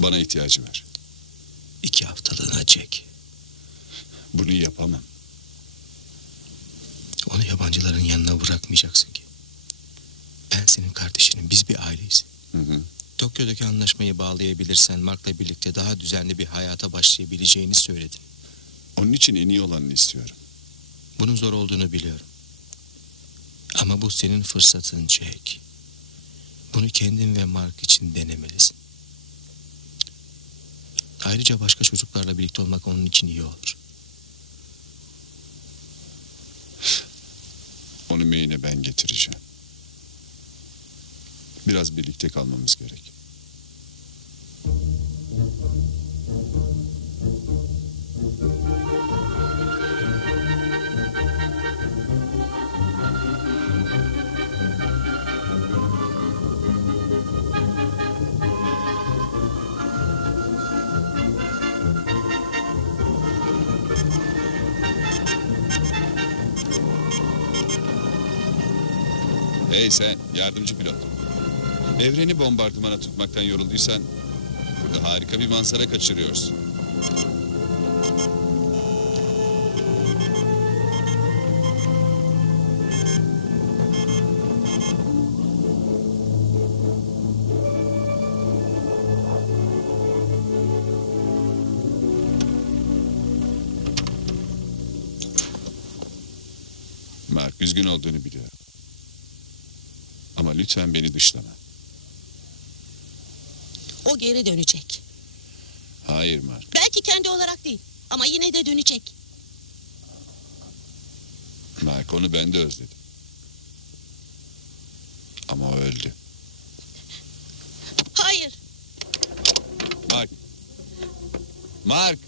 Bana ihtiyacı var. İki haftalığına Jack. Bunu yapamam. Onu yabancıların yanına bırakmayacaksın ki. Ben senin kardeşinim. Biz bir aileyiz. Hı hı. Tokyo'daki anlaşmayı bağlayabilirsen Mark'la birlikte daha düzenli bir hayata başlayabileceğini söyledin. Onun için en iyi olanını istiyorum. Bunun zor olduğunu biliyorum. Ama bu senin fırsatın Jack. Bunu kendin ve Mark için denemelisin. Ayrıca başka çocuklarla birlikte olmak onun için iyi olur. Onu Maine'e ben getireceğim. Biraz birlikte kalmamız gerek. Hey sen, yardımcı pilot. Evreni bombardımana tutmaktan yorulduysan... ...burada harika bir manzara kaçırıyorsun. Mark, üzgün olduğunu biliyorum. Ama lütfen beni dışlama. O geri dönecek. Hayır Mark. Belki kendi olarak değil ama yine de dönecek. Mark onu ben de özledim. Ama o öldü. Hayır. Mark. Mark.